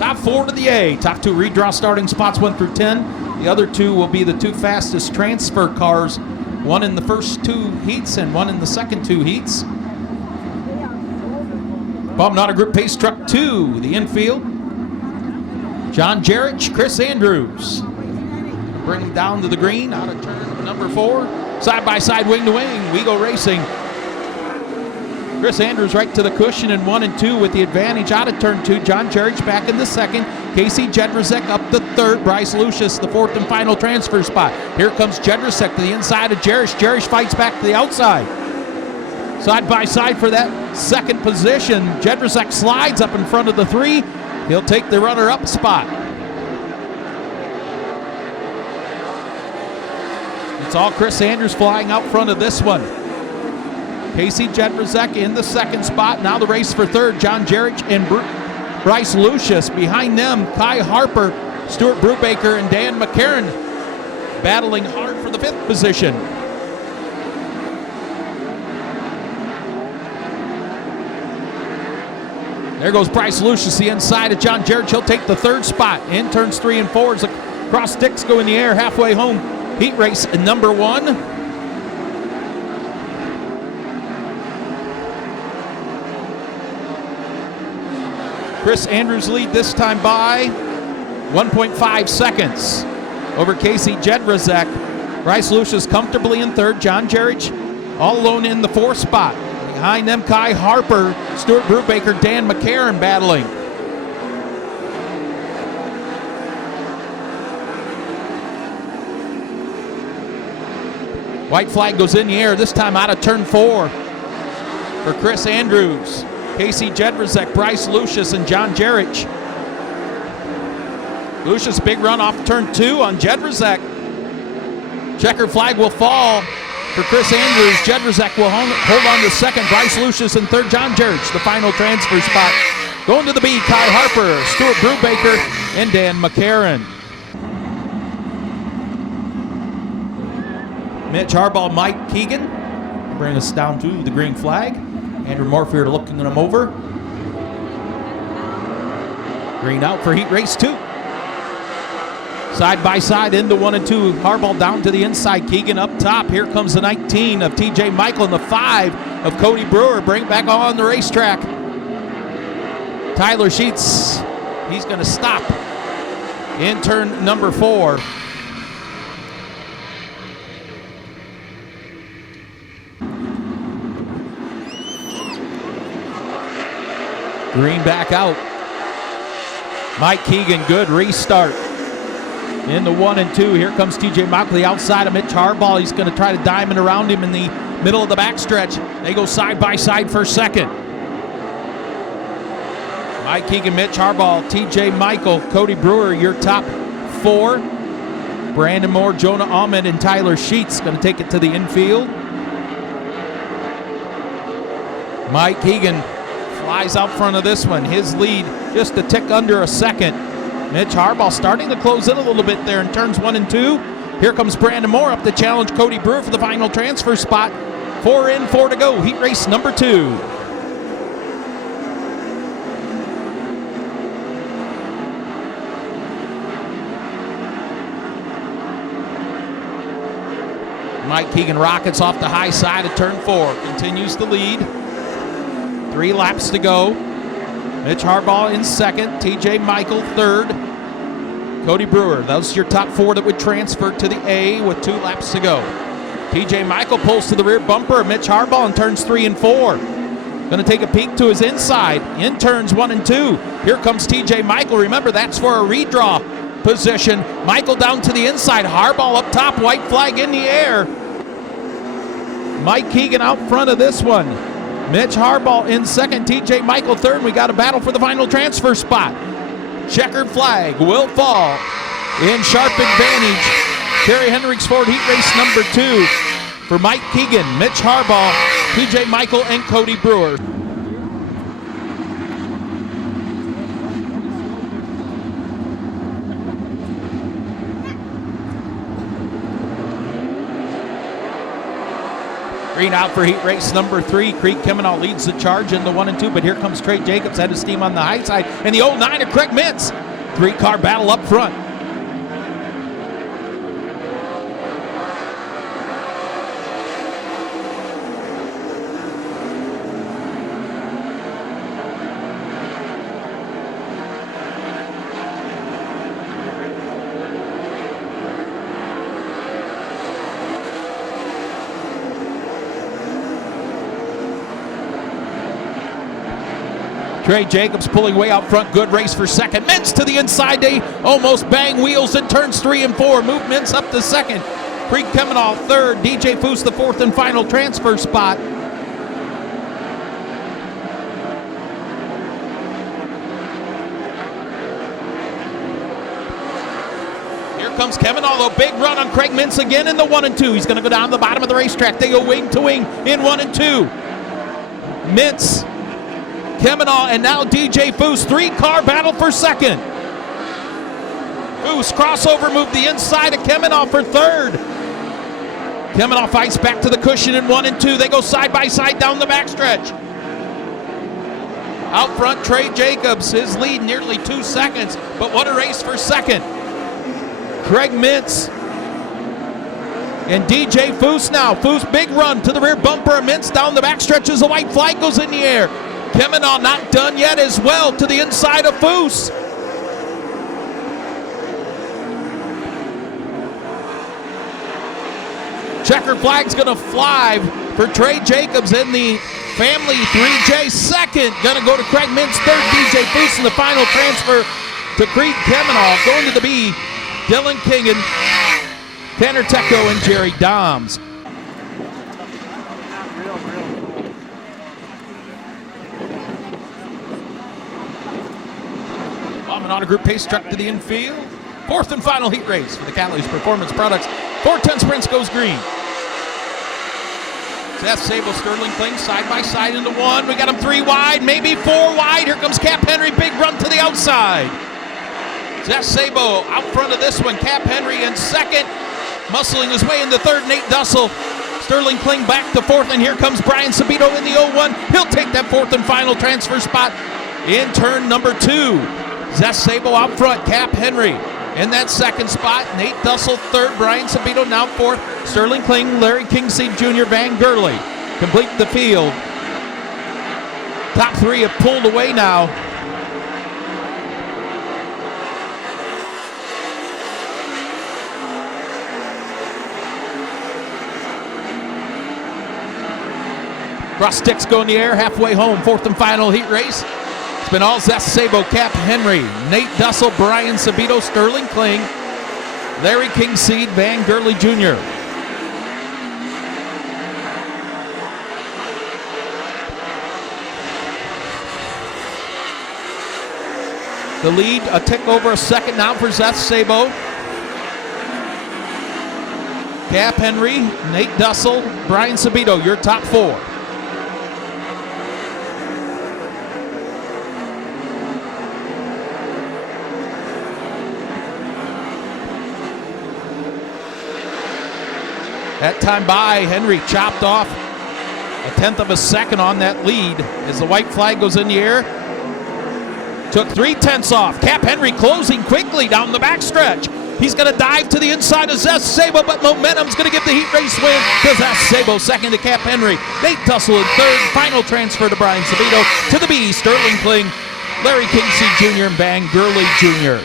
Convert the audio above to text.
Top 4 to the A. Top 2 redraw starting spots 1 through 10. The other 2 will be the 2 fastest transfer cars. 1 in the first 2 heats and 1 in the second 2 heats. Bum Auto Group Pace Truck 2, the infield. John Jarrett, Chris Andrews. Bring him down to the green, out of turn number 4. Side by side, wing to wing, we go racing. Chris Andrews right to the cushion in 1 and 2 with the advantage out of turn 2. John Jarrett back in the second. Casey Jedrzejek up the third. Bryce Lucius, the 4th and final transfer spot. Here comes Jedrzejek to the inside of Jerish. Jerish fights back to the outside. Side by side for that second position. Jedrzejek slides up in front of the 3. He'll take the runner-up spot. It's all Chris Andrews flying out front of this one. Casey Jedrzejek in the second spot. Now the race for third. John Jarrett and Bryce Lucius. Behind them, Kai Harper, Stuart Brubaker, and Dan McCarron battling hard for the 5th position. There goes Bryce Lucius, the inside of John Jarrett. He'll take the 3rd spot. In turns 3 and 4 as the cross sticks go in the air halfway home. Heat race number 1. Chris Andrews lead this time by 1.5 seconds over Casey Jedrzejek. Bryce Lucius comfortably in 3rd. John Jarrett all alone in the 4th spot. Behind them, Kai Harper, Stuart Brubaker, Dan McCarron battling. White flag goes in the air, this time out of turn 4 for Chris Andrews. Casey Jedrzejek, Bryce Lucius, and John Jarrett. Lucius, big run off turn 2 on Jedrzejek. Checkered flag will fall for Chris Andrews. Jedrzejek will hold on to second. Bryce Lucius in 3rd. John Jarrett, the final transfer spot. Going to the B, Kai Harper, Stuart Brubaker, and Dan McCarron. Mitch Harbaugh, Mike Keegan bring us down to the green flag. Andrew Morfield looking them over. Green out for heat race 2. Side by side into 1 and 2. Harbaugh down to the inside. Keegan up top. Here comes the 19 of TJ Michael and the 5 of Cody Brewer. Bring back on the racetrack. Tyler Sheets, he's going to stop in turn number 4. Green back out. Mike Keegan, good restart. In the 1 and 2, here comes TJ Michael, the outside of Mitch Harbaugh. He's going to try to diamond around him in the middle of the backstretch. They go side by side for second. Mike Keegan, Mitch Harbaugh, TJ Michael, Cody Brewer, your top 4. Brandon Moore, Jonah Ahmed, and Tyler Sheets going to take it to the infield. Mike Keegan flies out front of this one. His lead just a tick under a second. Mitch Harbaugh starting to close in a little bit there in turns 1 and 2. Here comes Brandon Moore up to challenge Cody Brewer for the final transfer spot. 4 in, 4 to go. Heat race number 2. Mike Keegan rockets off the high side of turn 4. Continues to lead. 3 laps to go. Mitch Harbaugh in second. TJ Michael third. Cody Brewer. Those are your top 4 that would transfer to the A with 2 laps to go. TJ Michael pulls to the rear bumper of Mitch Harbaugh in turns 3 and 4. Going to take a peek to his inside in turns 1 and 2. Here comes TJ Michael. Remember, that's for a redraw position. Michael down to the inside. Harbaugh up top. White flag in the air. Mike Keegan out front of this one. Mitch Harbaugh in second. TJ Michael third. We got a battle for the final transfer spot. Checkered flag will fall in sharp advantage. Terry Hendricks Ford heat race number 2 for Mike Keegan, Mitch Harbaugh, TJ Michael, and Cody Brewer. Green out for heat race number 3. Creed Kemenall leads the charge in the 1 and 2, but here comes Trey Jacobs, head of steam on the high side, and the 09 of Craig Mintz. 3-car battle up front. Trey Jacobs pulling way out front. Good race for second. Mintz to the inside. They almost bang wheels in turns 3 and 4. Move Mintz up to second. Creed Kemenall third. DJ Foose the 4th and final transfer spot. Here comes Kemenall. A big run on Craig Mintz again in the 1 and 2. He's going to go down the bottom of the racetrack. They go wing to wing in 1 and 2. Mintz, Kemenall, and now DJ Foose. 3-car battle for second. Foose crossover move the inside of Kemenall for third. Kemenall fights back to the cushion in 1 and 2. They go side by side down the backstretch. Out front, Trey Jacobs, his lead nearly 2 seconds, but what a race for second. Craig Mintz and DJ Foose now. Foose, big run to the rear bumper of Mintz down the backstretch as the white flag goes in the air. Kemenall not done yet as well to the inside of Foose. Checker flag's going to fly for Trey Jacobs in the family 3J second. Going to go to Craig Mintz third. DJ Foose in the final transfer to Creed Kemenall. Going to the B, Dylan Kingen, Tanner Tecco, and Jerry Doms. On a group pace truck to the infield. 4th and final heat race for the Callie's Performance Products. 410 Sprints goes green. Seth Sable, Sterling Kling side by side into 1. We got him 3 wide, maybe 4 wide. Here comes Cap Henry, big run to the outside. Seth Sable out front of this one. Cap Henry in second, muscling his way into third. Nate Dussel, Sterling Kling back to 4th, and here comes Brian Sabito in the 01. He'll take that 4th and final transfer spot in turn number 2. Zest Sable out front, Cap Henry in that second spot. Nate Dussel third, Brian Sabito now 4th. Sterling Kling, Larry Kingseed Jr., Van Gurley complete the field. Top 3 have pulled away now. Cross sticks go in the air, halfway home, 4th and final heat race. It's been all Zest Sabo, Cap Henry, Nate Dussel, Brian Sabito, Sterling Kling, Larry Kingseed, Van Gurley Jr. The lead, a tick over a second now for Zest Sabo. Cap Henry, Nate Dussel, Brian Sabito, your top 4. That time by, Henry chopped off a 1/10 of a second on that lead as the white flag goes in the air. Took 3/10 off. Cap Henry closing quickly down the backstretch. He's going to dive to the inside of Zest Sabo, but momentum's going to give the heat race win to Zest Sabo. Second to Cap Henry. Nate Dussel in third. Final transfer to Brian Sabito. To the B, Sterling Kling, Larry Kingseed Jr., and Van Gurley Jr.